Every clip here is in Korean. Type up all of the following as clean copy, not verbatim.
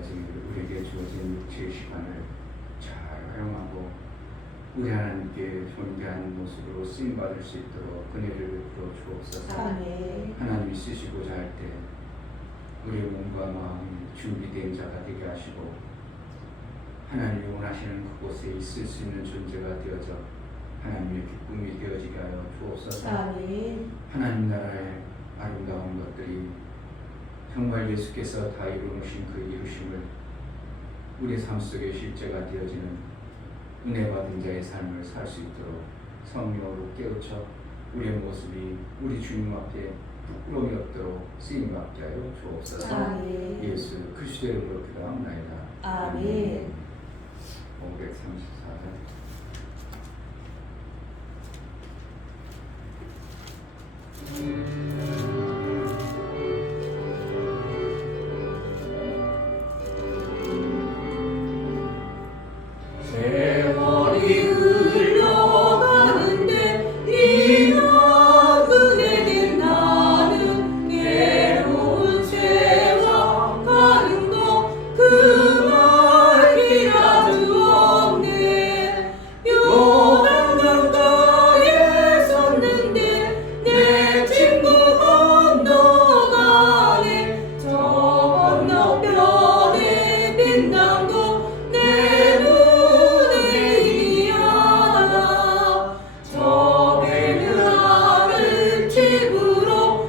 아버지, 우리에게 주어진 육체의 시간을 잘 활용하고 우리 하나님께 존귀한 모습으로 쓰임받을 수 있도록 은혜를 베풀어 주옵소서. 하나님이 쓰시고자 할 때 우리의 몸과 마음이 준비된 자가 되게 하시고 하나님이 원하시는 그곳에 있을 수 있는 존재가 되어져 하나님의 기쁨이 되어지게 하여 주옵소서. 하나님 나라의 아름다운 것들이 정말 예수께서 다 이루신 그 이루심을 우리 삶 속에 실제가 되어지는 은혜 받은 자의 삶을 살 수 있도록 성령으로 깨우쳐 우리의 모습이 우리 주님 앞에 부끄러움이 없도록 쓰임 받게 하여 주옵소서. 예수 그리스도의 이름으로 기도합나이다. 아멘. 534장. 세월이 흘러가는데 이 나그네는 나는 괴로운 세상 가는 거 그말 길아도 없네. 요단강 가에 섰는데 내 친구 건너가네. 저 건너편에 빛난 거 내 눈에 이미하다. 저 배는 나를 집으로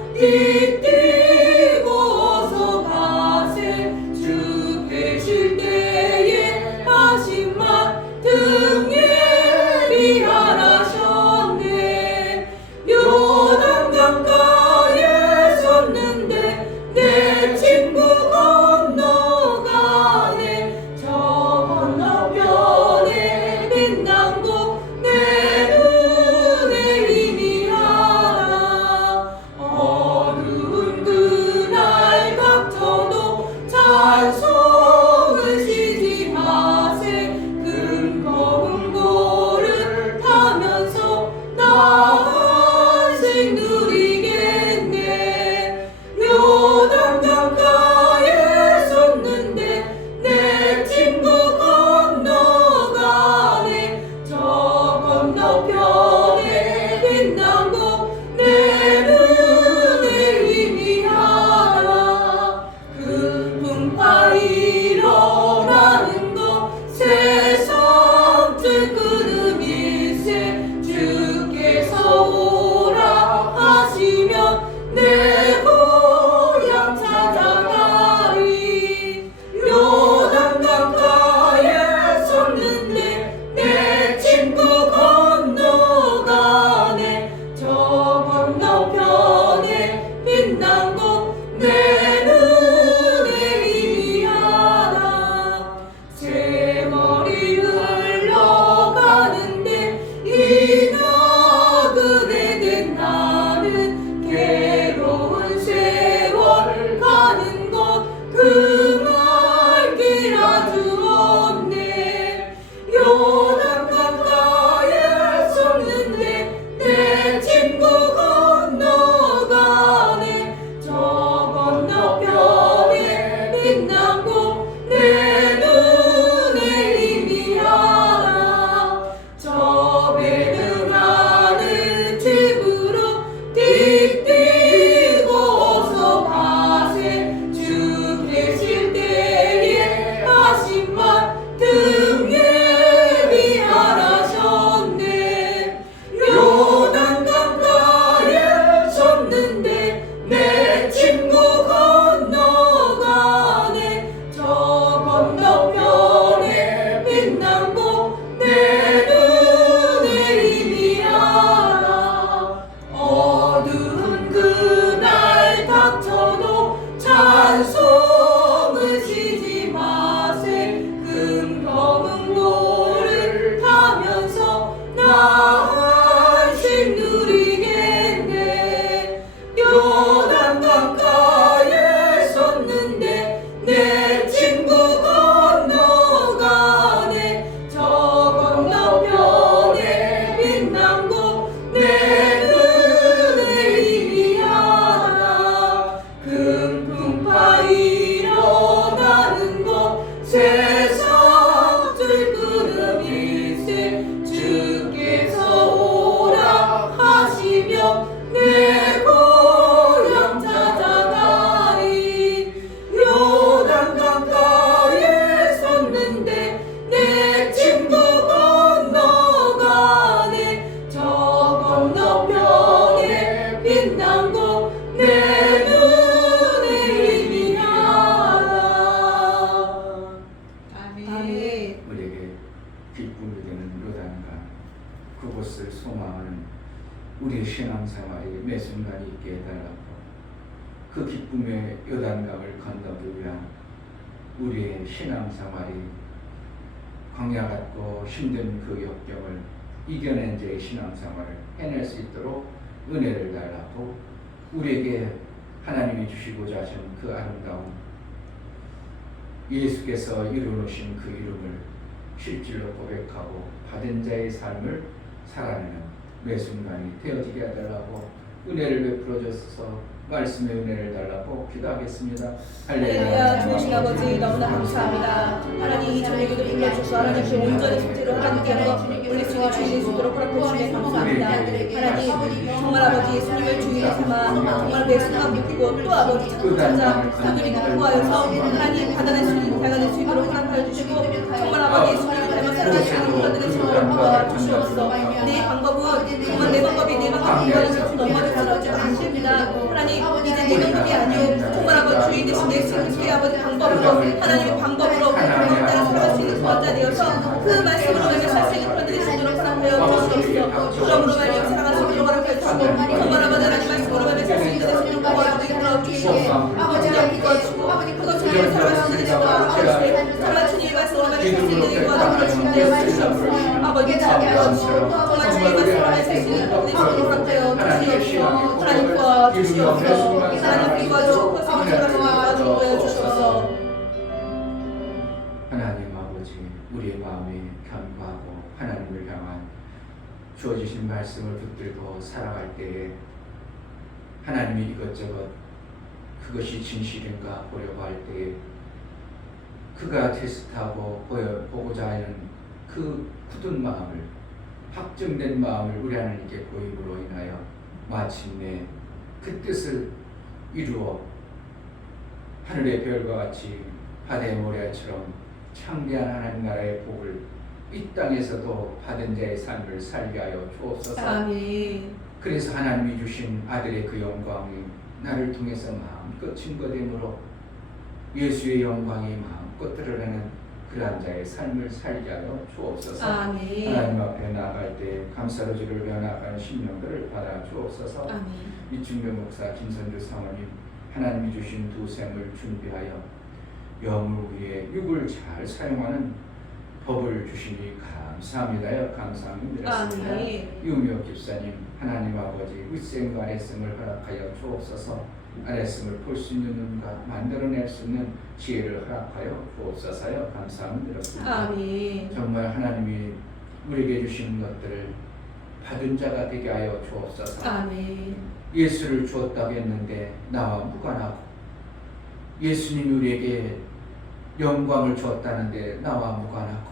띠띠고서 가세. 주 계실 때에 하신 말 등에 미하라셨네. 요단강 가에 섰는데 내 친구 건너가네. 저 건너편에 빛난 곳 내 눈에 희미하다. 어두운 그날 닥쳐도 찬송을 쉬지 마세. 금거운 고를 타면서 나한식 누리겠네. 요단강 가에 섰는데 내 친구 건너가네. 저 건너편에 빛난 곳 내 눈에 희미하다. 그 풍파 일어나는 것 세상 줄 끊음일세. 주께서 오라 하시면 내 고향 찾아가리. 요단강 가에 섰는데 내 친구 건너가네. 저 건너편에 빛난 곳 내 눈에 희미하다. 세월이 흘러가는데 이 나그네 된 나는 괴로운 세월 가는 것 그말 길아도 없네. 요단강 가에 섰는데 내 친구 건너가네. 저 건너편에 빛난 곳 내 눈에 희미하다. 저 배는 하늘 집으로 띠띠고서 가세. 주 계신 기쁨의 요단강을 건너기 위한 우리의 신앙생활이 광야 같고 힘든 그 역경을 이겨낸 자의 신앙생활을 해낼 수 있도록 은혜를 달라고 우리에게 하나님이 주시고자 하신 그 아름다운 예수께서 이루어놓으신 그 이름을 실질로 고백하고 받은 자의 삶을 살아내는 매 순간이 되어지게 해달라고 은혜를 베풀어 주셔서 말씀의 은혜를 달라고 기도하겠습니다. 할렐루야. 좋으신 아버지 너무나 감사합니다. 하나님 이 저녁에도 빌려주셔서 하나님 그 온전히 속죄로 하나님께 한번 올릴 수 있는 주인의 수도로 허락해 주시에 감사합니다. 하나님 정말 아버지 예수님을 주인 삼아 정말 매 순간 믿고 또 아버지 찾아 그들이 구하여서 하나님 받아낼 수 있는 닮아낼 수 있도록 허락하여 주시고 정말 아버지 예수님을 닮아 살아갈 수 있는 분들의 수도로 도와 주시옵소서. 내 방법은 정말 내 방법이 내 방법이라는 것은 넘어질 수 없지 않습니다. 하나님 이제 내 방법이 아니오 정말 아버지 주인 대신 내 신의 아버지 방법으로 하나님의 방법으로 그 방법 따라 살아갈 수 있는 구원자 되어서 그 말씀으로 말며 살 수 있는 그런들이 주도록 허락하여 주시옵소서. 그러므로 말며 살아갈 수 있도록 허락하여 주시고 정말 아버지 하나님 말씀으로 말며 살 수 있는 그들의 구원자 되도록 주시옵소서. 아버지를 믿어주시고 그것을 위해 살아갈 수 있는 그들의 허락하여 정말 주님의 말씀으로 말며 살 수 있는 그들의 구원자 되어 주시옵소서. 아버지 믿어주시고 정말 주님의 말씀으로 말며 살 수 있는 그들의 허락하여 주시옵소서. 하나님 도와주시옵소서. 하나님 도와주시고 도와주시옵소서. 하나님 아버지 우리의 마음이 견고하고 하나님을 향한 주어지신 말씀을 붙들고 살아갈 때에 하나님이 이것저것 그것이 진실인가 보려고 할 때에 그가 테스트하고 보고자 하는 그 굳은 마음을 확정된 마음을 우리 하나님께 보임으로 인하여 마침내 그 뜻을 이루어 하늘의 별과 같이 바다의 모래처럼 창대한 하나님 나라의 복을 이 땅에서도 받은 자의 삶을 살게 하여 주옵소서. 아멘. 그래서 하나님이 주신 아들의 그 영광이 나를 통해서 마음껏 증거됨으로 예수의 영광이 마음껏 드러나는 그러한 자의 삶을 살게 하여 주옵소서. 아멘. 하나님 앞에 나아갈 때 감사로 주를 배워나가는 심령들을 받아 주옵소서. 아멘. 이충배 목사 김선주 사모님 하나님이 주신 두 샘을 준비하여 영을 위해 육을 잘 사용하는 법을 주시니 감사합니다요. 감사합니다. 유미옥 집사님 하나님 아버지 윗샘과 아랫샘을 허락하여 주옵소서. 아랫샘을 볼 수 있는 눈과 만들어낼 수 있는 지혜를 허락하여 주옵소서요. 감사합니다. 아멘. 정말 하나님이 우리에게 주시는 것들을 받은 자가 되게 하여 주옵소서. 아멘. 예수를 주었다고 했는데 나와 무관하고 예수님이 우리에게 영광을 주었다는데 나와 무관하고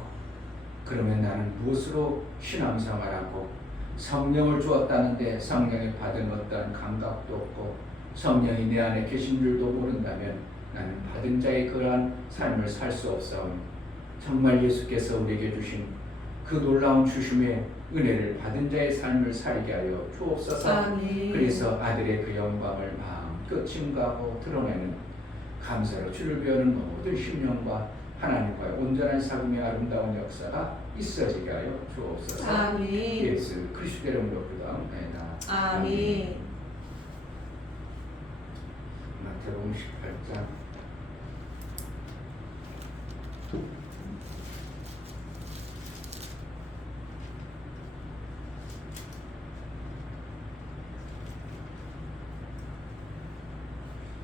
그러면 나는 무엇으로 신앙생활하고 성령을 주었다는데 성령이 받은 어떠한 감각도 없고 성령이 내 안에 계신 줄도 모른다면 나는 받은 자의 그러한 삶을 살 수 없사오니 정말 예수께서 우리에게 주신 그 놀라운 주심의 은혜를 받은 자의 삶을 살게 하여 주옵소서. 아멘. 그래서 아들의 그 영광을 마음껏 증거하고 드러내는 감사로 주를 배우는 모든 심령과 하나님과의 온전한 사귐의 아름다운 역사가 있어지게 하여 주옵소서. 아멘. 예수 그리스도 이름으로 기도합니다. 아멘. 마태복음 18장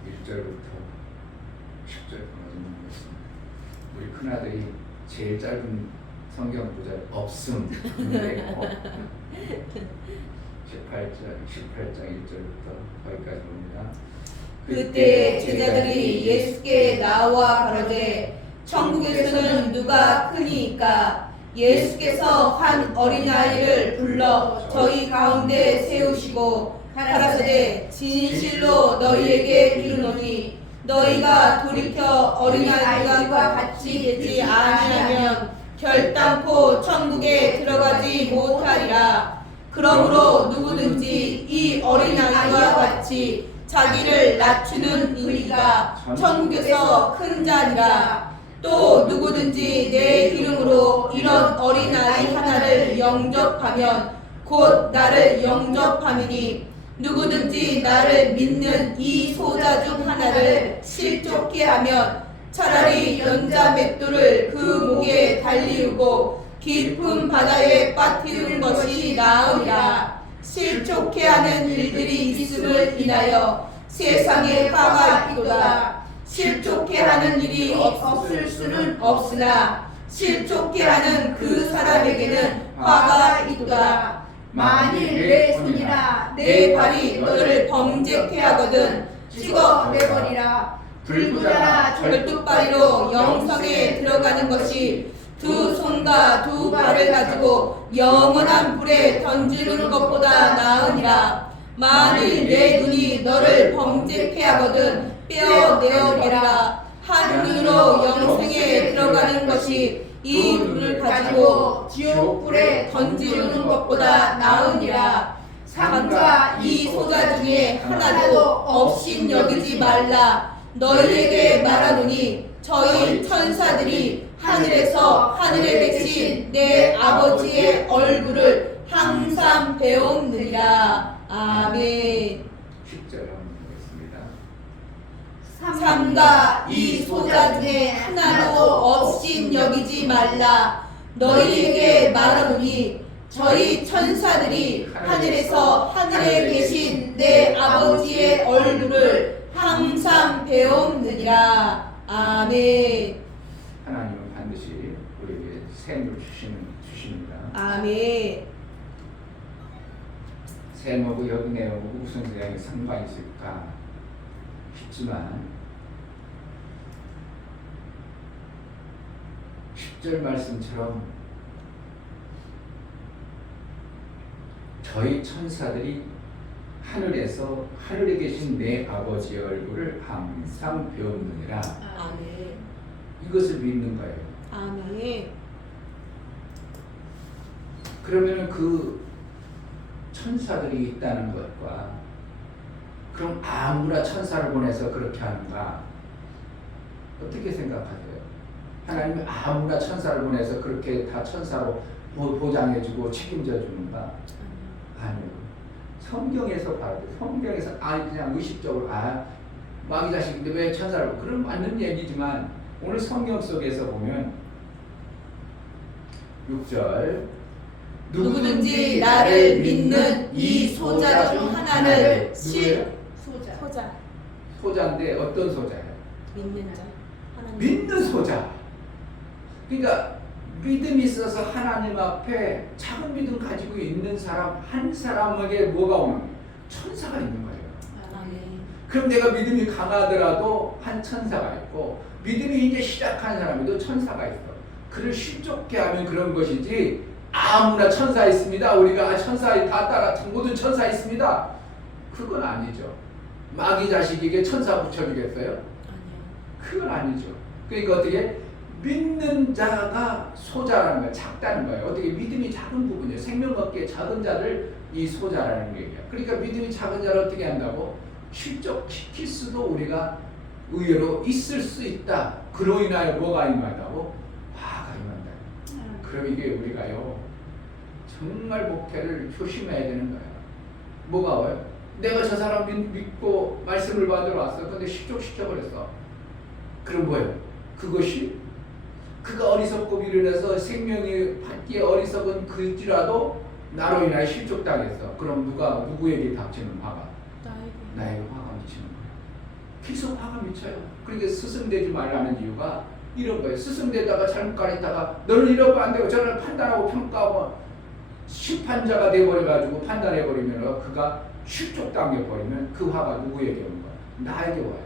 1절부터 10절까지 말씀. 우리 큰아들이 제일 짧은 성경 구절 없음 있고 18장 1절부터 거기까지 봅니다. 그때 제자들이 예수께 나와 가로되 천국에서는 누가 크니까 예수께서 한 어린아이를 불러 저희 가운데 세우시고 가라사대 진실로 너희에게 이르노니 너희가 돌이켜 어린아이들과 같이 되지 아니하면 결단코 천국에 들어가지 못하리라. 그러므로 누구든지 이 어린아이와 같이 자기를 낮추는 이가 천국에서 큰 자니라. 또 누구든지 내 이름으로 이런 어린아이 하나를 영접하면 곧 나를 영접함이니 누구든지 나를 믿는 이 소자 중 하나를 실족케 하면 차라리 연자 맷돌을 그 목에 달리우고 깊은 바다에 빠뜨리는 것이 나으리라. 실족케 하는 일들이 있음을 인하여 세상에 화가 있도다. 실족케 하는 일이 없을 수는 없으나 실족케 하는 그 사람에게는 화가 있도다. 만일 내 손이나 내 발이 너를 범죄케 하거든 찍어 내버리라. 불구자나 절뚝발이로 영성에 들어가는 것이 두 손과 두 발을 가지고 영원한 불에 던지는 것보다 나으니라. 만일 내 눈이 너를 범죄케 하거든 떼어내어 버리라. 한 눈으로 영생에 들어가는 것이 이 눈을 가지고 지옥불에 던지는 것보다 나으니라. 삼가 이 소자 중에 하나도 없인 여기지 말라. 너희에게 말하노니 저희 천사들이 하늘에서 하늘에 계신 내 아버지의 얼굴을 항상 배웠느니라. 아멘. 10절 한번 보겠습니다. 삼가 이 소자 중에 하나도 없인 여기지 말라. 너희에게 말하노니 저희 천사들이 하늘에서 하늘에 계신 내 아버지의 얼굴을 항상 배웠느니라. 아멘. 하나님은 반드시 우리에게 샘을 주십니다. 아멘. 샘하고 여기네하고 무슨 소양이 상관이 있을까 싶지만 10절 말씀처럼 저희 천사들이 하늘에서 하늘에 계신 내 아버지의 얼굴을 항상 배웠느니라. 아멘. 이것을 믿는 거예요. 아멘. 그러면 그 천사들이 있다는 것과 그럼 아무나 천사를 보내서 그렇게 하는가? 어떻게 생각하세요? 하나님이 아무나 천사를 보내서 그렇게 다 천사로 보장해주고 책임져 주는가? 아니요. 성경에서 봐도 성경에서 그냥 의식적으로 마귀 자식인데 왜 천사를 그런 맞는 얘기지만 오늘 성경 속에서 보면 6절 누구든지 나를 믿는 이 소자 중 하나를 소자인데 어떤 소자예요? 믿는 자. 하나님. 믿는 소자. 그러니까 믿음이 있어서 하나님 앞에 작은 믿음 가지고 있는 사람 한 사람에게 뭐가 오는 거예요? 천사가 있는 거예요. 아멘. 그럼 내가 믿음이 강하더라도 한 천사가 있고 믿음이 이제 시작한 사람에도 천사가 있어. 그를 실족케 하면 그런 것이지 아무나 천사 있습니다. 우리가 천사 다 따라 모든 천사 있습니다. 그건 아니죠. 마귀 자식에게 천사 붙여주겠어요? 아니요. 그건 아니죠. 그러니까 어떻게 믿는 자가 소자라는 거예요. 작다는 거예요. 어떻게 믿음이 작은 부분이에요. 생명 얻기에 작은 자를 이 소자라는 얘기예요. 그러니까 믿음이 작은 자를 어떻게 한다고? 실족시킬 수도 우리가 의외로 있을 수 있다. 그로 인하여 뭐가 임한다고? 화가 임한다. 그럼 이게 우리가요 정말 목회를 조심해야 되는 거예요. 뭐가 와요? 내가 저 사람 믿고 말씀을 받으러 왔어. 근데 실족시켜버렸어. 그럼 뭐예요? 그것이 그가 어리석고 미련해서 생명이 받기에 어리석은 그지라도 나로 인하여 실족당했어. 그럼 누구에게 닥치는 화가? 나에게 화가 미치는 거예요. 계속 화가 미쳐요. 그러니까 스승되지 말라는 이유가 이런 거예요. 스승되다가 잘못 가르치다가 너는 이러면 안 되고 저를 판단하고 평가하고 심판자가 돼버려가지고 판단해버리면 그가 실족당해버리면 그 화가 누구에게 오는 거야? 나에게 와요.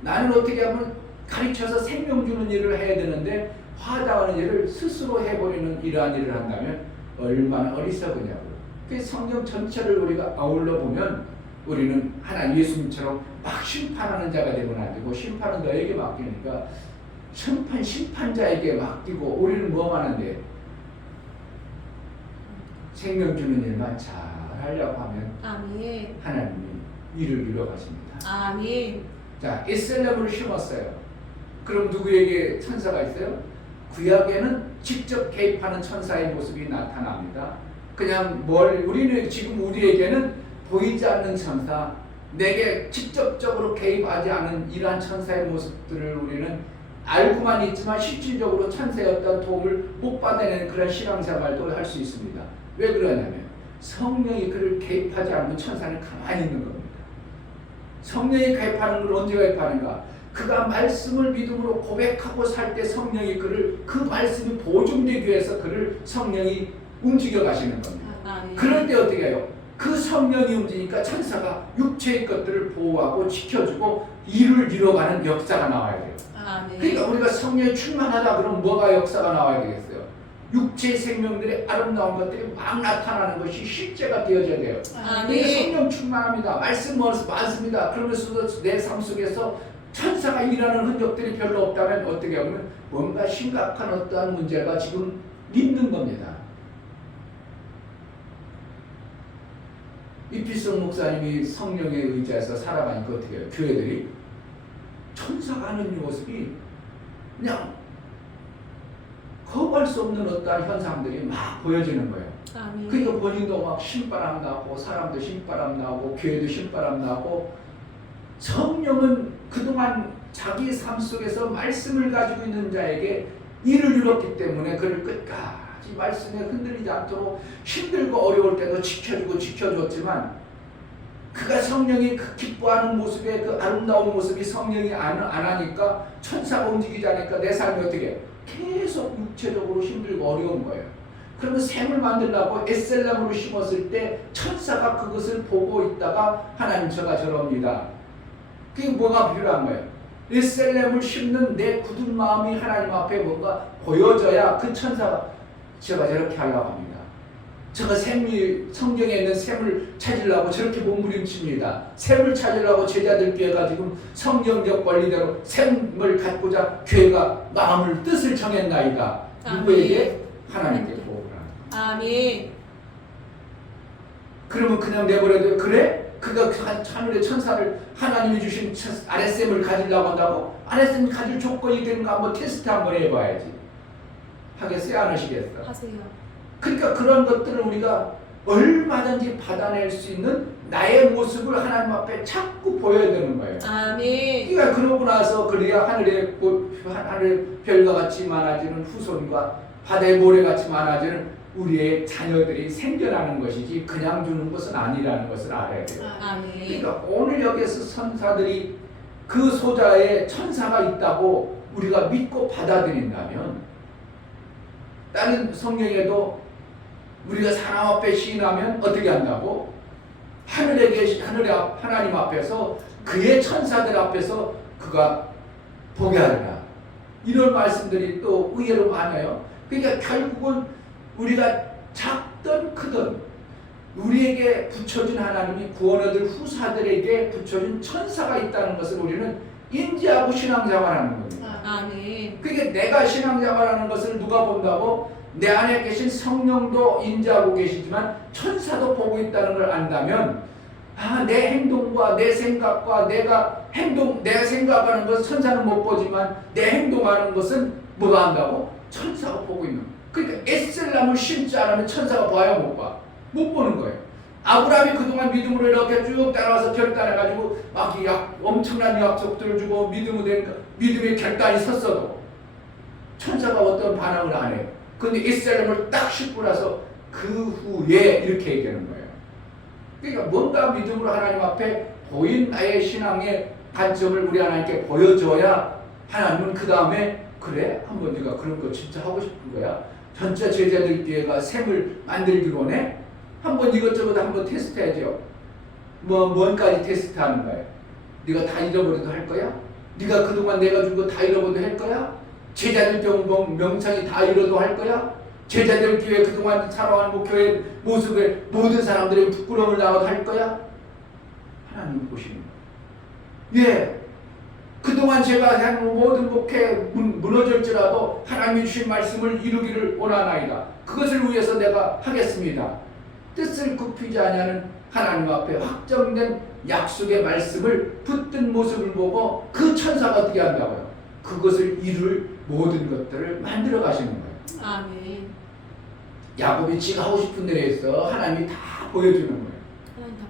나는 어떻게 하면 가르쳐서 생명 주는 일을 해야 되는데 화당하는 일을 스스로 해버리는 이러한 일을 한다면 얼마나 어리석으냐고요. 그 성경 전체를 우리가 아울러 보면 우리는 하나님 예수님처럼 막 심판하는 자가 되면 안 되고 심판은 너에게 맡기니까 심판자에게 맡기고 우리는 뭐만 하는데 생명 주는 일만 잘 하려고 하면 아멘. 하나님이 일을 이뤄가십니다. 아멘. 자, 에셀렘을 심었어요. 그럼 누구에게 천사가 있어요? 구약에는 직접 개입하는 천사의 모습이 나타납니다. 그냥 우리는 지금 우리에게는 보이지 않는 천사, 내게 직접적으로 개입하지 않은 이러한 천사의 모습들을 우리는 알고만 있지만 실질적으로 천사의 어떤 도움을 못 받아내는 그런 신앙생활도 할 수 있습니다. 왜 그러냐면 성령이 그를 개입하지 않으면 천사는 가만히 있는 겁니다. 성령이 개입하는 걸 언제 개입하는가? 그가 말씀을 믿음으로 고백하고 살 때 성령이 그를, 그 말씀이 보증되기 위해서 그를 성령이 움직여 가시는 겁니다. 그럴 때 어떻게 해요? 그 성령이 움직이니까 천사가 육체의 것들을 보호하고 지켜주고 일을 이뤄가는 역사가 나와야 돼요. 그러니까 우리가 성령이 충만하다 그러면 뭐가 역사가 나와야 되겠어요? 육체의 생명들의 아름다운 것들이 막 나타나는 것이 실제가 되어져야 돼요. 그러니까 성령 충만합니다. 말씀 많습니다. 그러면서도 내 삶 속에서 천사가 일하는 흔적들이 별로 없다면 어떻게 하면 뭔가 심각한 어떠한 문제가 지금 있는 겁니다. 이필성 목사님이 성령에 의지해서 살아가니까 어떻게 해요? 교회들이 천사가 하는 모습이 그냥 거부할 수 없는 어떠한 현상들이 막 보여지는 거예요. 그러니까 본인도 막 신바람 나고 사람도 신바람 나고 교회도 신바람 나고, 성령은 그동안 자기 삶 속에서 말씀을 가지고 있는 자에게 일을 이뤘기 때문에 그를 끝까지 말씀에 흔들리지 않도록 힘들고 어려울 때도 지켜주고 지켜줬지만, 그가 성령이 그 기뻐하는 모습에 그 아름다운 모습이 성령이 안 하니까, 천사가 움직이지 않으니까 내 삶이 어떻게 해요? 계속 육체적으로 힘들고 어려운 거예요. 그러면 샘을 만들려고 에셀람으로 심었을 때 천사가 그것을 보고 있다가 하나님 저가 저럽니다. 그게 뭐가 필요한 거예요? 에셀람을 심는 내 굳은 마음이 하나님 앞에 뭔가 보여져야 그 천사가 제가 저렇게 하려고 합니다. 제가 성경에 있는 샘을 찾으려고 저렇게 몸부림칩니다. 샘을 찾으려고 제자들 교회가 지금 성경적 원리대로 샘을 갖고자 교회가 마음을 뜻을 정했나이다. 누구에게? 하나님께 보호를 합니다. 아멘. 그러면 그냥 내버려둬요. 그래? 그가 하늘의 천사를 하나님이 주신 아랫샘을 가지려고 한다고? 아랫샘을 가질 조건이 되는가 한번 테스트 한번 해봐야지. 하겠어요? 안 하시겠어요? 하세요. 그러니까 그런 것들을 우리가 얼마든지 받아낼 수 있는 나의 모습을 하나님 앞에 자꾸 보여야 되는 거예요. 아멘. 그러니까 그러고 나서 그래야 하늘의 별과 같이 많아지는 후손과 바다의 모래같이 많아지는 우리의 자녀들이 생겨나는 것이지 그냥 주는 것은 아니라는 것을 알아야 돼요. 아멘. 그러니까 오늘 여기서 선사들이 그 소자에 천사가 있다고 우리가 믿고 받아들인다면, 다른 성경에도 우리가 사람 앞에 시인하면 어떻게 한다고? 하나님 앞에서 그의 천사들 앞에서 그가 보게 하리라. 이런 말씀들이 또 의외로 많아요. 그러니까 결국은 우리가 작든 크든 우리에게 붙여진 하나님이 구원 얻을 후사들에게 붙여진 천사가 있다는 것을 우리는 인지하고 신앙생활하는 겁니다. 아멘. 그게 내가 신앙생활하는 것을 누가 본다고? 내 안에 계신 성령도 인지하고 계시지만 천사도 보고 있다는 걸 안다면, 내 행동과 내 생각과 내 생각하는 것은 천사는 못 보지만 내 행동하는 것은 뭐가 한다고? 천사가 보고 있는 거예요. 그러니까 에셀람을 심지 않으면 천사가 봐야 못 봐. 못 보는 거예요. 아브라함이 그동안 믿음으로 이렇게 쭉 따라와서 결단해가지고 막 엄청난 약속들을 주고 믿음의 결단이 섰어도 천사가 어떤 반응을 안 해요. 근데 에셀람을 딱 씹고 나서 그 후에 이렇게 얘기하는 거예요. 그러니까 뭔가 믿음으로 하나님 앞에 보인 나의 신앙의 관점을 우리 하나님께 보여줘야 하나님은 그 다음에 그래? 한번 네가 그런 거 진짜 하고 싶은 거야? 전체 제자들 교회가 샘을 만들기로 해? 한번 이것저것 한번 테스트해야죠. 뭔까지 테스트하는 거예요? 네가 다 잃어버려도 할 거야? 네가 그동안 내가 준 거 다 잃어버려도 할 거야? 제자들 명창이 다 잃어도 할 거야? 제자들 교회 그동안 살아온 교회 모습에 모든 사람들이 부끄러움을 당하도 할 거야? 하나님 보시는 거예요. 예. 그동안 제가 한 모든 목회 무너질지라도 하나님이 주신 말씀을 이루기를 원하나이다. 그것을 위해서 내가 하겠습니다. 뜻을 굽히지 아니하는 하나님 앞에 확정된 약속의 말씀을 붙든 모습을 보고 그 천사가 어떻게 한다고요? 그것을 이룰 모든 것들을 만들어 가시는 거예요. 아멘. 야곱이 지가 하고 싶은 대로 해서 하나님이 다 보여주는 거예요.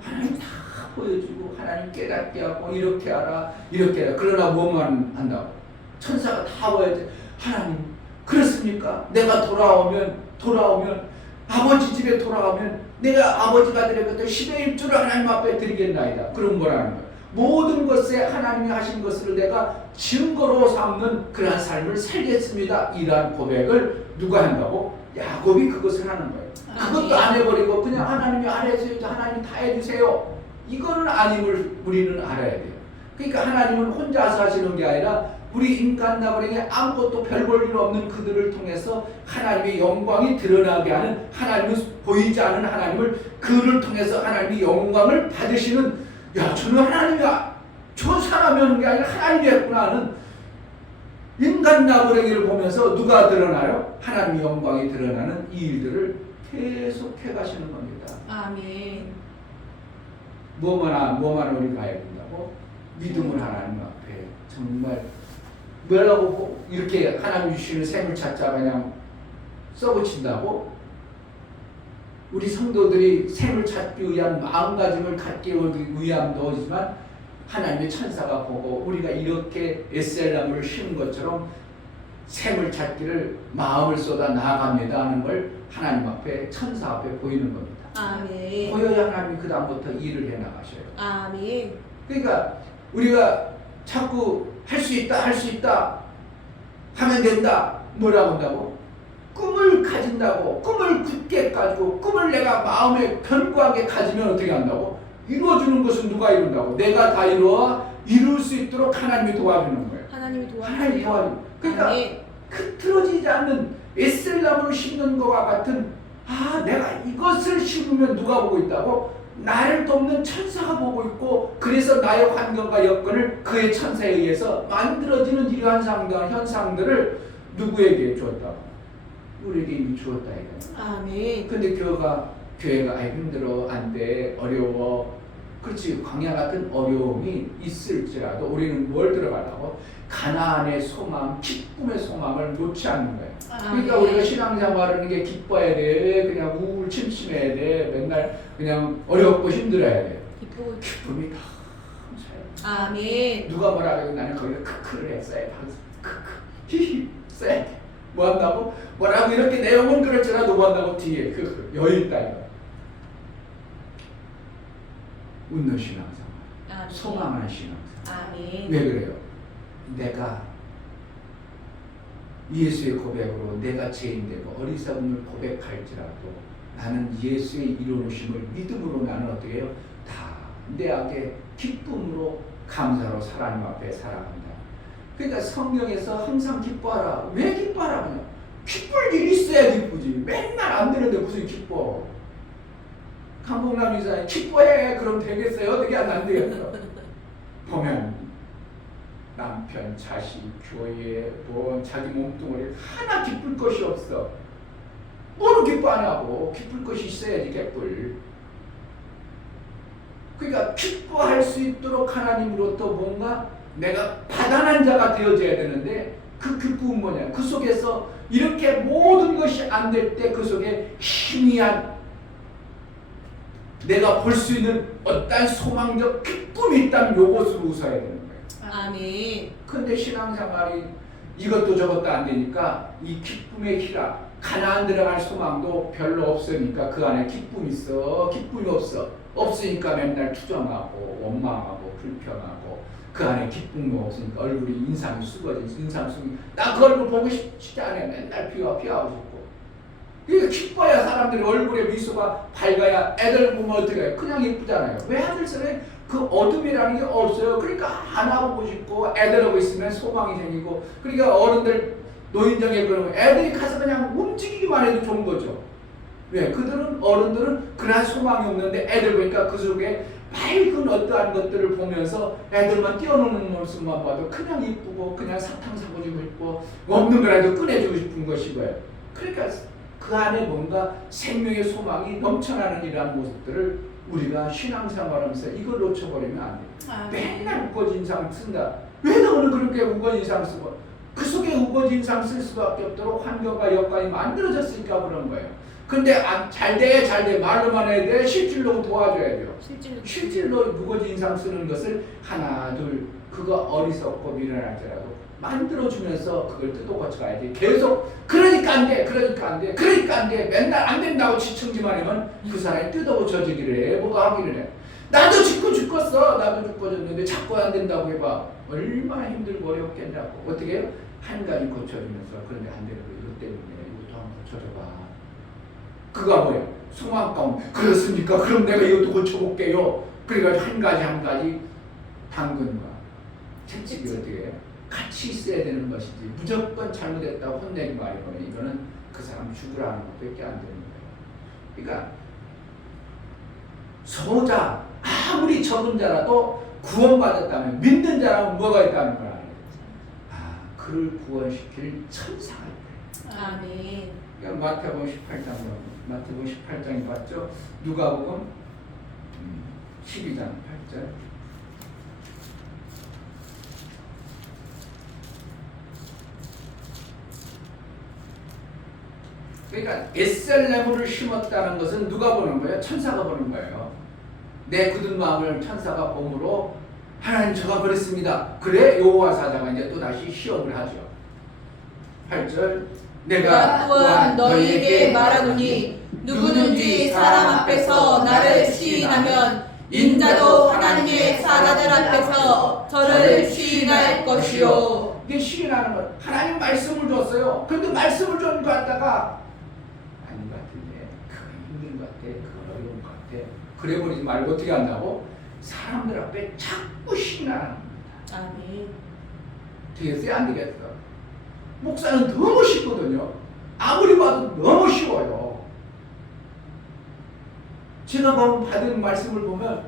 하나님 다 보여주고 하나님 깨닫게 하고 이렇게 하라 이렇게 하라. 그러나 뭐만 한다고? 천사가 다 와야지. 하나님 그렇습니까? 내가 돌아오면 아버지 집에 돌아가면 내가 아버지가 드릴 것들 10의 1조를 하나님 앞에 드리겠나이다. 그럼 뭐라는 거예요? 모든 것에 하나님이 하신 것을 내가 증거로 삼는 그러한 삶을 살겠습니다. 이러한 고백을 누가 한다고? 야곱이 그것을 하는 거예요. 그것도 안 해버리고 그냥 하나님이 안 해주세요. 하나님 다 해주세요. 이거는 아님을 우리는 알아야 돼요. 그러니까 하나님은 혼자서 하시는 게 아니라 우리 인간 나부랭에 아무것도 별 볼 일 없는 그들을 통해서 하나님의 영광이 드러나게 하는, 하나님은 보이지 않은 하나님을 그를 통해서 하나님의 영광을 받으시는, 야 저는 하나님이야, 저 사람이 하는 게 아니라 하나님이 했구나 하는 인간 나부랭이를 보면서 누가 드러나요? 하나님의 영광이 드러나는 이 일들을 계속해 가시는 겁니다. 아멘. 뭐만 우리가 해야 된다고? 믿음을 하나님 앞에 정말 뭐라고 이렇게 하나님 주시는 샘을 찾자 그냥 써붙인다고? 우리 성도들이 샘을 찾기 위한 마음가짐을 갖기 위함도 하지만 하나님의 천사가 보고 우리가 이렇게 에셀나무를 심은 것처럼 샘을 찾기를 마음을 쏟아 나아갑니다 하는 걸 하나님 앞에, 천사 앞에 보이는 겁니다. 아멘. 보여야 하나님이 그 다음부터 일을 해 나가셔요. 아멘. 그러니까 우리가 자꾸 할 수 있다 하면 된다, 뭐라고 한다고? 꿈을 가진다고, 꿈을 굳게 가지고 꿈을 내가 마음에 견고하게 가지면 어떻게 한다고? 이루어주는 것은 누가 이룬다고? 내가 다 이룰 수 있도록 하나님이 도와주는 거예요. 하나님이 하나님이 도와주는. 그러니까 아멘. 흐트러지지 않는 에셀나무를 심는 것과 같은, 내가 이것을 심으면 누가 보고 있다고? 나를 돕는 천사가 보고 있고, 그래서 나의 환경과 여건을 그의 천사에 의해서 만들어지는 이러한 현상들을 누구에게 주었다고? 우리에게 이미 주었다 이거예요. 아멘. 근데 교회가 힘들어, 안 돼, 어려워. 그렇지, 광야 같은 어려움이 있을지라도 우리는 뭘 들어가려고? 가나안의 소망, 기쁨의 소망을 놓지 않는 거예요. 그러니까 우리가 신앙생활을 하는 게 기뻐야 돼, 그냥 우울 침침해야 돼, 맨날 그냥 어렵고 힘들어야 돼. 기쁨이 다 감사해요. 아멘. 누가 뭐라 그래도 나는 거기다 크크를 했어요. 크크, 히히, 쎄. 뭐 한다고? 뭐라고 이렇게 내용은 그럴지라도 뭐 한다고 뒤에 여유 있다 이거. 웃는 신앙생활, 소망하는 신앙생활. 아멘. 왜 그래요? 내가 예수의 고백으로 내가 죄인되고 어리석음을 고백할지라도 나는 예수의 이루어심을 믿음으로 나는 어떻게 해요? 다 내게 기쁨으로 감사로 하나님 앞에 살아간다. 그러니까 성경에서 항상 기뻐하라. 왜 기뻐하라 그냥? 기쁠 일이 있어야 기쁘지. 맨날 안 되는데 무슨 기뻐? 강복남 이사님 기뻐해. 그럼 되겠어요? 어떻게 안 되겠어? 보면 남편, 자식, 교회, 자기 몸뚱아리 하나 기쁠 것이 없어. 뭐로 기뻐하냐고. 기쁠 것이 있어야지 기쁠. 그러니까 기뻐할 수 있도록 하나님으로부터 뭔가 내가 받아난 자가 되어져야 되는데, 그 기쁨은 뭐냐? 그 속에서 이렇게 모든 것이 안 될 때 그 속에 희미한 내가 볼 수 있는 어떤 소망적 기쁨이 있다면 요것으로 웃어야 되는 거예요. 아멘. 근데 신앙생활이 이것도 저것도 안 되니까 이 기쁨의 희락, 가나안 들어갈 소망도 별로 없으니까 그 안에 기쁨이 있어, 기쁨이 없으니까 맨날 투정하고 원망하고 불평하고, 그 안에 기쁨이 없으니까 얼굴이 인상이 쑥어진 나 그 얼굴 보고 싶지 않아. 맨날 피하고 싶고. 이게 기뻐야 사람들이 얼굴에 미소가 밝아야, 애들 보면 어떻게 해요? 그냥 예쁘잖아요. 왜 아들들은 그 어둠이라는 게 없어요. 그러니까 하나 보고 싶고, 애들하고 있으면 소망이 생기고, 그러니까 어른들 노인정에 그러면 애들이 가서 그냥 움직이기만 해도 좋은 거죠. 왜? 어른들은 그런 소망이 없는데 애들 보니까 그 속에 밝은 어떠한 것들을 보면서 애들만 뛰어노는 모습만 봐도 그냥 이쁘고, 그냥 사탕 사고 싶고, 없는 거라도 꺼내주고 싶은 것이고요. 그러니까 그 안에 뭔가 생명의 소망이 넘쳐나는 이러한 모습들을 우리가 신앙생활하면서 이걸 놓쳐버리면 안 돼요. 맨날 우거진 인상 쓴다. 왜 너는 그렇게 우거진 인상 쓰고? 그 속에 우거진 인상 쓸 수밖에 없도록 환경과 여건이 만들어졌으니까 그런 거예요. 근데 잘 돼 말로만 해야 돼. 실질로 도와줘야 돼요. 실질로 무거지 인상 쓰는 것을 하나 둘 그거 어리석고 미련할지라도 만들어주면서 그걸 뜯어 고쳐가야지. 계속 그러니까 안 돼, 그러니까 안 돼, 그러니까 안 돼. 맨날 안 된다고 지청지만 하면 그 사람이 뜯어 고쳐지기를 해. 뭐가 하기를 해. 나도 죽었어. 나도 죽어졌는데 자꾸 안 된다고 해봐. 얼마나 힘들고 어렵겠냐고. 어떻게 해요? 한 가지 고쳐주면서 그런데 안 되는 거 이것 때문에 이것도 한번 고쳐줘봐. 그가 뭐예요? 소망 가운데 그렇습니까? 그럼 내가 이것도 고쳐볼게요. 그래가지고 한 가지 당근과 채찍이 어떻게 해요? 같이 있어야 되는 것이지 무조건 잘못했다고 혼내기 말이거든요. 이거는 그 사람 죽으라는 것밖에 안 되는 거예요. 그러니까 소자 아무리 적은 자라도 구원받았다면 믿는 자라면 뭐가 있다는 걸 알아요. 그를 구원시킬 천사가 있다. 아멘. 그러니까 마태복음 18장으로 마태복음 18장이 맞죠? 누가복음 12장 8절. 그러니까 에셀레무를 심었다는 것은 누가 보는 거예요? 천사가 보는 거예요. 내 굳은 마음을 천사가 봄으로 하나님 저가 그랬습니다. 그래 여호와 사자가 이제 또 다시 시험을 하죠. 8절 내가 또한 너희에게 말하노니 누구든지 사람 앞에서 나를 시인하면 인자도 하나님의 사자들 앞에서 저를 시인할 것이요. 이게 시인하는 건 하나님 말씀을 줬어요. 그런데 말씀을 좀 갖다가 아닌 것 같은데 그건 힘든 것 같아. 그건 어려운 것 같아. 그래 버리지 말고 어떻게 한다고? 사람들 앞에 자꾸 시인하는 겁니다. 아멘. 되겠어요? 안 되겠어? 목사는 너무 쉽거든요. 아무리 봐도 너무 쉬워요. 제가 받은 말씀을 보면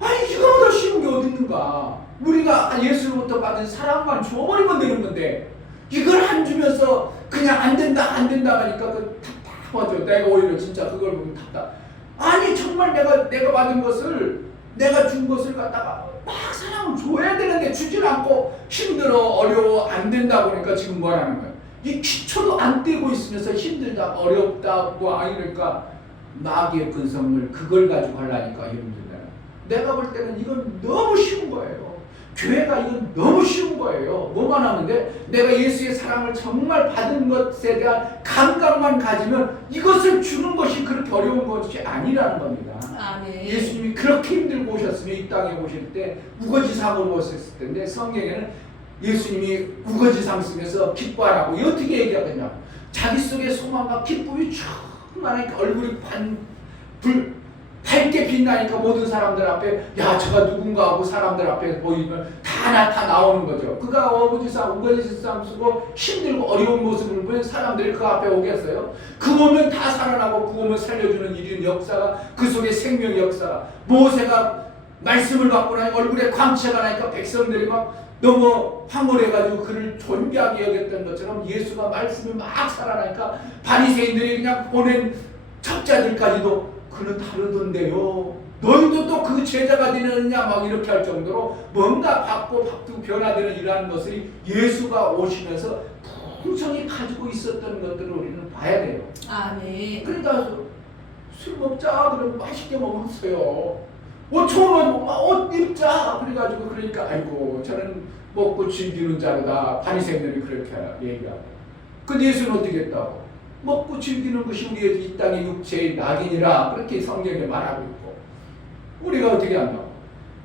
아니 이거보다 쉬운 게 어디 있는가. 우리가 예수로부터 받은 사랑만 줘버리면 되는 건데 이걸 안 주면서 그냥 안 된다 하니까 그 답답하죠. 내가 오히려 진짜 그걸 보면 답답. 아니 정말 내가 받은 것을 내가 준 것을 갖다가 막 사랑을 줘야 되는데 주질 않고 힘들어 어려워 안 된다 보니까 지금 뭐라는 거예요? 이 기초도 안 떼고 있으면서 힘들다 어렵다고 아니니까 마귀의 근성을 그걸 가지고 하려니까 힘들다. 내가 볼 때는 이건 너무 쉬운 거예요. 교회가 이건 너무 쉬운 거예요. 뭐만 하면 돼? 내가 예수의 사랑을 정말 받은 것에 대한 감각만 가지면 이것을 주는 것이 그렇게 어려운 것이 아니라는 겁니다. 아멘. 예수님이 그렇게 힘들고 오셨으면 이 땅에 오실 때 우거지상으로 오셨을 텐데 성경에는 예수님이 우거지상 쓰면서 기뻐하라고 어떻게 얘기하겠냐. 자기 속에 소망과 기쁨이 충만하니까 얼굴이 밝게 빛나니까 모든 사람들 앞에 야 저가 누군가 하고 사람들 앞에 보이면 다 나오는 거죠. 그가 우거지상 쓰고 힘들고 어려운 모습을 보면 사람들이 그 앞에 오겠어요? 그 오면 다 살아나고 그 오면 살려주는 일인 역사가 그 속에 생명의 역사가 모세가 말씀을 받고 나니 얼굴에 광채가 나니까 백성들이 막 너무 황홀해가지고 그를 존귀하게 여겼던 것처럼 예수가 말씀이 막 살아나니까 바리새인들이 그냥 보낸 첩자들까지도 그는 다르던데요. 너희도 또 그 제자가 되느냐 막 이렇게 할 정도로 뭔가 바뀌고 변화되는 이러한 것을 예수가 오시면서 풍성히 가지고 있었던 것들을 우리는 봐야 돼요. 아멘. 그러니까 술 먹자 그러면 맛있게 먹었어요. 5,000원 옷 입자 그래가지고 그러니까 아이고 저는 먹고 즐기는 자로다. 바리새인들이 그렇게 얘기하고. 근데 예수는 어떻게 했다고? 먹고 즐기는 것이 우리의 이 땅의 육체의 낙인이라 그렇게 성경에 말하고 있고 우리가 어떻게 한다고?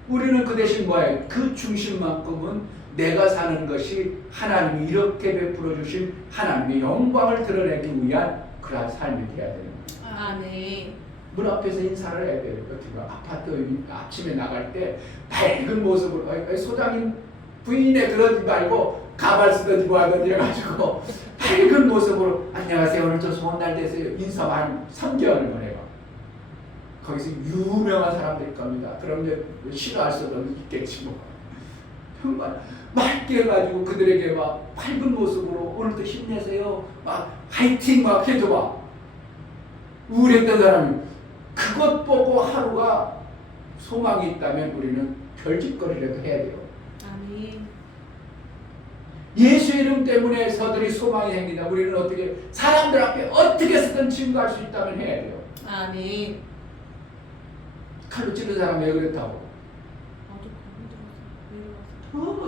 우리는 그 대신 뭐예요? 그 중심만큼은 내가 사는 것이 하나님이 이렇게 베풀어 주신 하나님의 영광을 드러내기 위한 그러한 삶이 되어야 되는 거예요. 아멘. 문 앞에서 인사를 해야 돼요. 어떻게 아파트 아침에 나갈 때 밝은 모습으로 소장님 부인에 그러지 말고 가발 쓰더니 뭐하더니 해가지고 밝은 모습으로 안녕하세요 오늘 저 좋은 날 되세요 인사만 한 3개월을 보내요. 거기서 유명한 사람들일 겁니다. 그럼 이제 싫어할 수는 있겠지 뭐. 정말 맑게 해가지고 그들에게 막 밝은 모습으로 오늘도 힘내세요 막 화이팅 막 해줘봐. 우울했던 사람이 그것 보고 하루가 소망이 있다면 우리는 별짓거리라도 해야 돼요. 아멘. 예수 이름 때문에 저들이 소망이 생긴다. 우리는 어떻게 사람들 앞에 어떻게 해서든 증거할 수 있다면 해야 돼요. 아멘. 칼로 찌른 사람 왜 그랬다고?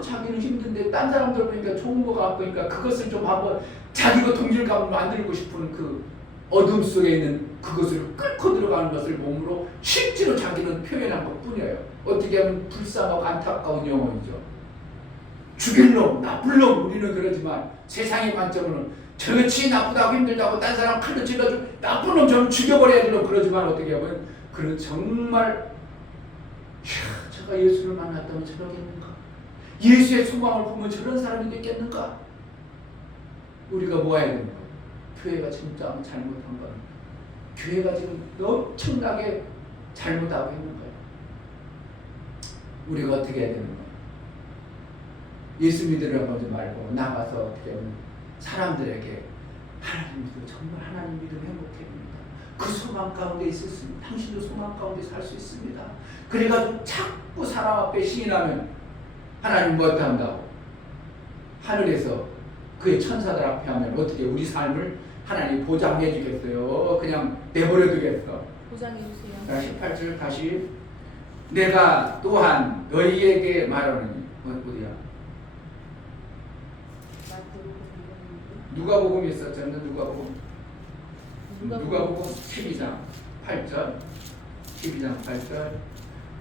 자기는 힘든데 딴 사람들 보니까 좋은 거 같으니까 그것을 좀 한번 자기가 동질감을 만들고 싶은 그 어둠 속에 있는 그것을 끌고 들어가는 것을 몸으로 실제로 자기는 표현한 것 뿐이에요. 어떻게 하면 불쌍하고 안타까운 영혼이죠. 죽일 놈, 나쁠 놈, 우리는 그러지만 세상의 관점으로는 저같이 나쁘다고 힘들다고 딴 사람 칼로 찔러주고 나쁜 놈 저는 죽여버려야 되는 그러지만 어떻게 하면 그는 정말 제가 예수를 만났다면 저러겠는가? 예수의 소망을 보면 저런 사람이 되겠는가? 우리가 뭐 해야 되는 거예요? 교회가 진짜 잘못한 거는 교회가 지금 엄청나게 잘못하고 있는 거예요. 우리가 어떻게 해야 되는 거예요? 예수 믿으려고 하지 말고 나가서 어떻게 하면 사람들에게 하나님 믿으면 정말 하나님 믿으면 행복해집니다. 그 소망 가운데 있을 수 있습니다. 당신도 소망 가운데 살 수 있습니다. 그래가지고 자꾸 사람 앞에 시인하면 하나님 뭐 한다고? 하늘에서 그의 천사들 앞에 하면 어떻게 우리 삶을 하나님 보장해 주겠어요? 그냥 내버려 두겠어? 보장해 주세요. 18절 다시 내가 또한 너희에게 말하노니 어디야? 누가복음 있었잖아요. 누가복음 12장 8절 12장 8절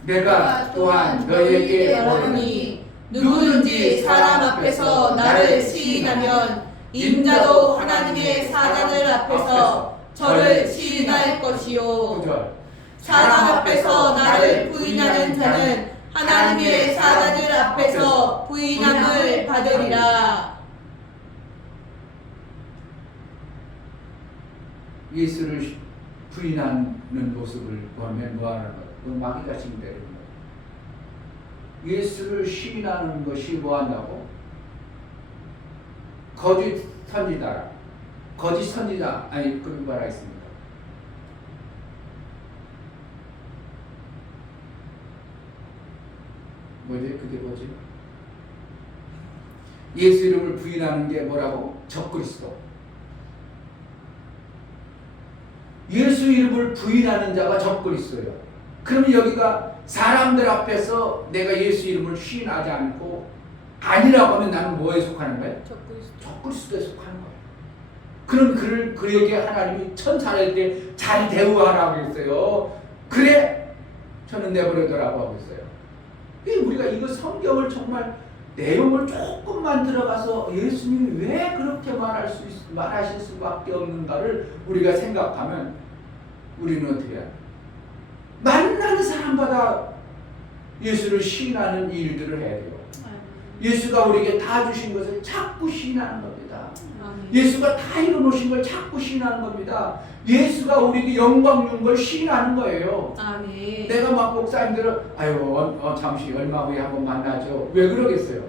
내가 또한 너희에게 말하노니 누구든지 사람 앞에서 나를 시인하면 인자도 하나님의 사자들 앞에서 저를 시인할 것이요 9절 사람 앞에서 나를 부인하는 자는 하나님의 사자들 앞에서 부인함을 받으리라. 예수를 부인하는 모습을 보면 뭐하는 거예요? 그건 마귀가 징대는 거예요. 예수를 시인하는 것이 뭐한다고? 거짓 선지자 아니 그 뭐라 했습니까? 그게 뭐지? 예수 이름을 부인하는 게 뭐라고? 적그리스도. 예수 이름을 부인하는 자가 적그리스도예요. 그러면 여기가 사람들 앞에서 내가 예수 이름을 시인하지 않고 아니라고 하면 나는 뭐에 속하는 거예요? 적그리스도에 속하는 거예요. 그럼 그에게 하나님이 천사일 때 잘 대우하라고 했어요. 그래 저는 내버려둬라고 하고 있어요. 우리가 이거 성경을 정말 내용을 조금만 들어가서 예수님이 왜 그렇게 말하실 수밖에 없는가를 우리가 생각하면 우리는 어떻게 해요? 만나는 사람마다 예수를 시인하는 일들을 해야 돼요. 예수가 우리에게 다 주신 것을 자꾸 시인하는 겁니다. 예수가 다 이루어놓으신 걸 자꾸 시인하는 겁니다. 예수가 우리에게 영광 준 걸 시인하는 거예요. 아멘. 내가 막 목사님들은 잠시 얼마 후에 한번 만나죠. 왜 그러겠어요?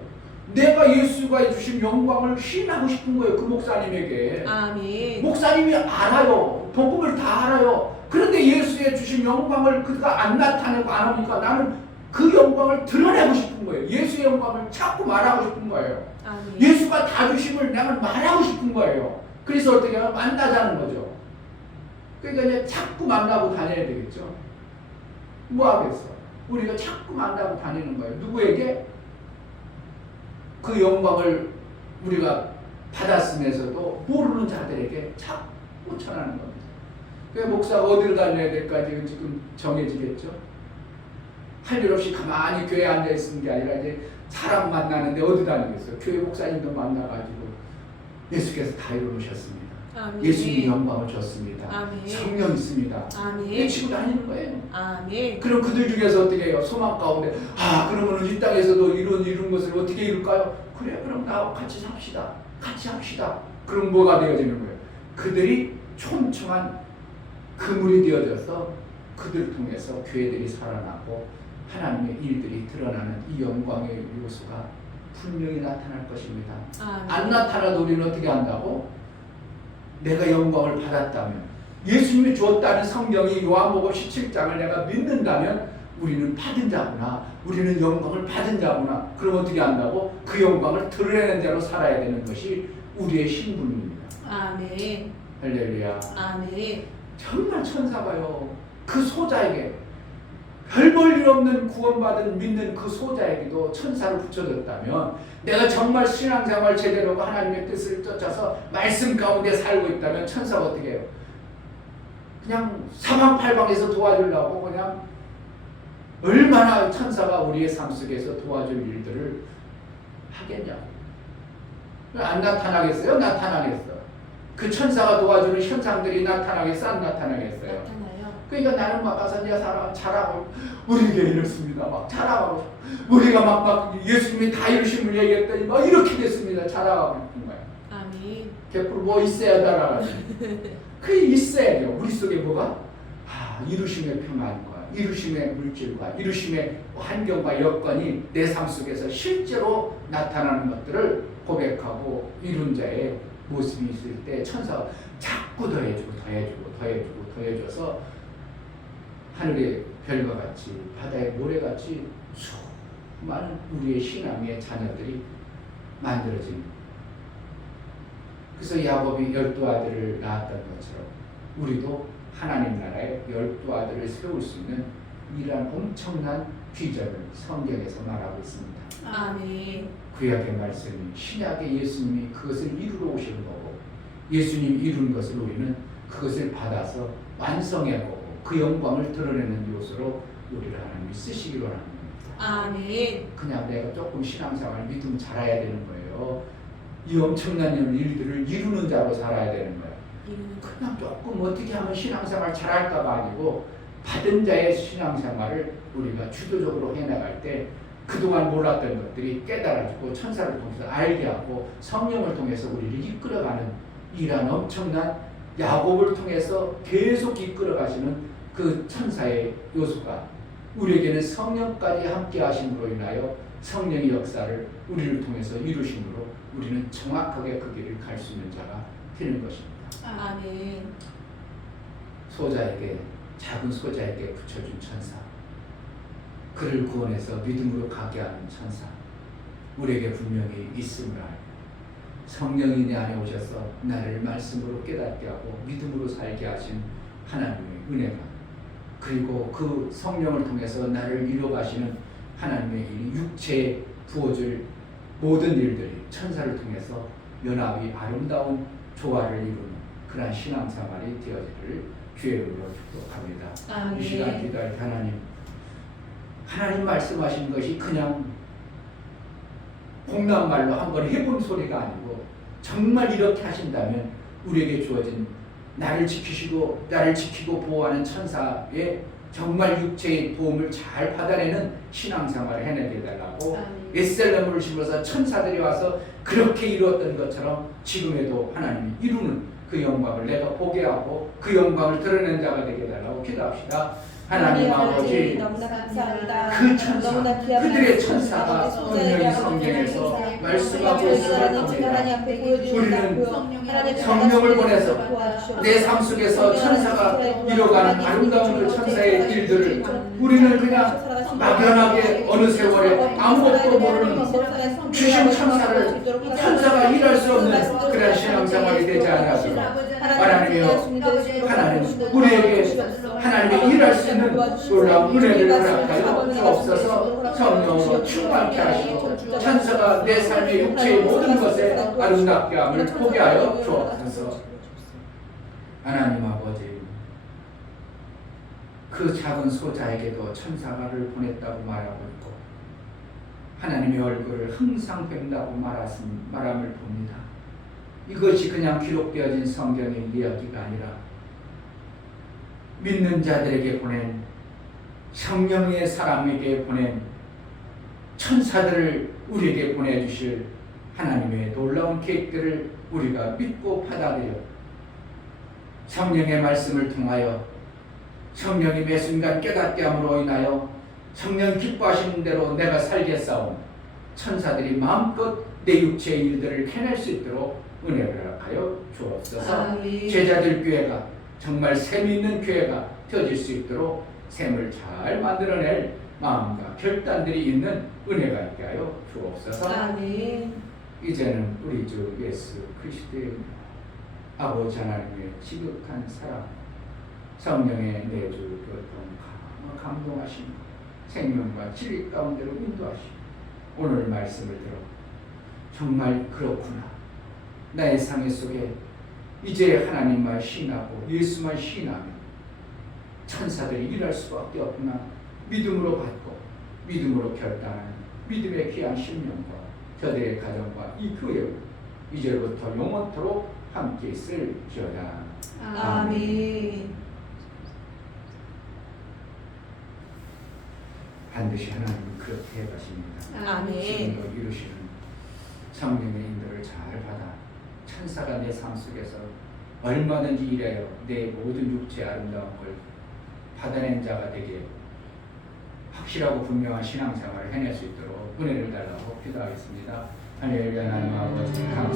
내가 예수가 주신 영광을 시인하고 싶은 거예요. 그 목사님에게. 아멘. 목사님이 알아요. 복음을 다 알아요. 그런데 예수의 주신 영광을 그가 안 나타내고 안 하니까 나는 그 영광을 드러내고 싶은 거예요. 예수의 영광을 자꾸 말하고 싶은 거예요. 아멘. 예수가 다 주심을 내가 말하고 싶은 거예요. 그래서 어떻게 하면 만나자는 거죠. 그러니까 이제 자꾸 만나고 다녀야 되겠죠. 뭐 하겠어? 우리가 자꾸 만나고 다니는 거예요. 누구에게? 그 영광을 우리가 받았으면서도 모르는 자들에게 자꾸 전하는 겁니다. 그러니까 목사가 어디를 다녀야 될까 지금 정해지겠죠. 할 일 없이 가만히 교회에 앉아있는 게 아니라 이제 사람 만나는데 어디 다니겠어요? 교회 목사님도 만나가지고 예수께서 다 이루어놓으셨습니다. 아멘. 예수님이 영광을 줬습니다. 아멘. 성령 있습니다. 아멘. 치고 다니는 거예요. 아멘. 그럼 그들 중에서 어떻게 해요? 소망 가운데 그러면 이 땅에서도 이룬 것을 어떻게 이룰까요? 그래 그럼 나와 같이 삽시다. 같이 합시다. 그럼 뭐가 되어지는 거예요? 그들이 촘촘한 그물이 되어져서 그들을 통해서 교회들이 살아나고 하나님의 일들이 드러나는 이 영광의 요소가 분명히 나타날 것입니다. 아멘. 안 나타나도 우리는 어떻게 한다고? 내가 영광을 받았다면 예수님이 주었다는 성경이 요한복음 17장을 내가 믿는다면 우리는 받은 자구나. 우리는 영광을 받은 자구나. 그럼 어떻게 한다고? 그 영광을 드러내는 자로 살아야 되는 것이 우리의 신분입니다. 아멘. 할렐루야. 아멘. 정말 천사가요. 그 소자에게 별 볼 일 없는 구원받은 믿는 그 소자에게도 천사를 붙여줬다면 내가 정말 신앙생활 제대로 하고 하나님의 뜻을 쫓아서 말씀 가운데 살고 있다면 천사가 어떻게 해요? 그냥 사방팔방에서 도와주려고 그냥 얼마나 천사가 우리의 삶 속에서 도와줄 일들을 하겠냐고. 안 나타나겠어요? 나타나겠어. 그 천사가 도와주는 현상들이 나타나겠어? 안 나타나겠어요? 나타나요. 그러니까 나는 막 가서 이제 사람 자랑을 우리에게 이렇습니다. 막 자랑하고 우리가 막 예수님이 다 이루심을 얘기했더니 막 이렇게 됐습니다. 자랑하고 있는 거야. 아멘. 개뿔 뭐 있어야 달아가지고 그게 있어야 돼요. 우리 속에 뭐가? 이루심의 평안과 이루심의 물질과 이루심의 환경과 여건이 내 삶 속에서 실제로 나타나는 것들을 고백하고 이룬 자의 모습이 있을 때 천사가 자꾸 더해주고 더해주고 더해주고 더해줘서 하늘의 별과 같이 바다의 모래같이 수많은 우리의 신앙의 자녀들이 만들어집니다. 그래서 야곱이 12아들을 낳았던 것처럼 우리도 하나님 나라에 12아들을 세울 수 있는 이러한 엄청난 비전을 성경에서 말하고 있습니다. 아멘. 구약의 말씀이 신약의 예수님이 그것을 이루러 오시는 거고 예수님이 이룬 것을 우리는 그것을 받아서 완성해 보고 그 영광을 드러내는 요소로 우리를 하나님이 쓰시기로 하는 겁니다. 아멘. 그냥 내가 조금 신앙생활 믿음 잘해야 되는 거예요. 이 엄청난 일들을 이루는 자로 살아야 되는 거예요. 그냥 조금 어떻게 하면 신앙생활 잘할까가 아니고 받은 자의 신앙생활을 우리가 주도적으로 해나갈 때 그동안 몰랐던 것들이 깨달아지고 천사를 통해서 알게 하고 성령을 통해서 우리를 이끌어가는 이러한 엄청난 야곱을 통해서 계속 이끌어가시는 그 천사의 요소가 우리에게는 성령까지 함께 하심으로 인하여 성령의 역사를 우리를 통해서 이루심으로 우리는 정확하게 그 길을 갈 수 있는 자가 되는 것입니다. 아멘. 소자에게 작은 소자에게 붙여준 천사, 그를 구원해서 믿음으로 가게 하는 천사, 우리에게 분명히 있음을 알고 성령이 내 안에 오셔서 나를 말씀으로 깨닫게 하고 믿음으로 살게 하신 하나님의 은혜가, 그리고 그 성령을 통해서 나를 이뤄가시는 하나님의 이 육체에 부어줄 모든 일들이 천사를 통해서 연합이 아름다운 조화를 이루는 그러한 신앙생활이 되어지기를 주의 이름으로 축복합니다. 아멘. 이 시간 기도할 하나님 말씀하신 것이 그냥 공감말로 한번 해본 소리가 아니고 정말 이렇게 하신다면 우리에게 주어진 나를 지키고 보호하는 천사의 정말 육체의 도움을 잘 받아내는 신앙생활을 해내게 해달라고 에셀렘을 심어서 천사들이 와서 그렇게 이루었던 것처럼 지금에도 하나님이 이루는 그 영광을 내가 보게 하고 그 영광을 드러낸 자가 되게 해달라고 기도합시다. 하나님 아버지, 너무나 감사합니다. 그 천사, 너무나 귀한 그들의 말씀, 천사가 소자의 분명히 아버지 성경에서 하나님, 말씀하고 우리가 있음을 하나님 봅니다. 앞에 보여주신다고요. 하나님 성령을 보내서 도와주시옵소서. 내 삶 속에서 천사가 이뤄가는 아름다운 그 천사의 일들을 우리는 그냥 막연하게 어느 세월에 아무것도 모르는 귀신 천사가 일할 수 없는 그런 신앙생활이 되지 않아서 하나님 우리에게 하나님이 일할 수 있는 놀라운 은혜를 허락하여 주옵소서. 성령으로 충만케 하시고 천사가 내 삶의 육체의 모든 것에 아름답게 함을 보게 하여 주옵소서. 하나님 아버지, 그 작은 소자에게도 천사를 보냈다고 말하고 있고 하나님의 얼굴을 항상 뵌다고 말함을 봅니다. 이것이 그냥 기록되어진 성경의 이야기가 아니라 믿는 자들에게 보낸 성령의 사람에게 보낸 천사들을 우리에게 보내주실 하나님의 놀라운 계획들을 우리가 믿고 받아들여 성령의 말씀을 통하여 성령이 매 순간 깨닫게 함으로 인하여 성령 기뻐하시는 대로 내가 살겠사오니 천사들이 마음껏 내 육체의 일들을 해낼 수 있도록 은혜를 허락하여 주옵소서. 제자들 교회가 정말 셈있는 교회가 되어질 수 있도록 셈을 잘 만들어낼 마음과 결단들이 있는 은혜가 있게 하여 주옵소서. 아멘. 이제는 우리 주 예수 그리스도의 아버지 하나님의 지극한 사랑, 성령의 내주 교통 감동하심, 생명과 진리 가운데로 인도하심, 오늘 말씀을 들어 정말 그렇구나, 나의 삶 속에 이제 하나님만 신하고 예수만 신하면 천사들이 일할 수밖에 없구나 믿음으로 받고 믿음으로 결단하는 믿음의 귀한 신명과 저들의 가정과 이 교회로 이제부터 영원토록 함께 있을지어다. 아멘. 반드시 하나님은 그렇게 해가십니다. 아멘. 지금도 이루시는 성령의 인도를 잘 받아 천사가 내 삶 속에서 얼마든지 일하여 내 모든 육체의 아름다운 걸 받아낸 자가 되게 확실하고 분명한 신앙생활을 해낼 수 있도록 은혜를 달라고 기도하겠습니다. 할렐루야. 하나님 아버지 감사합니다.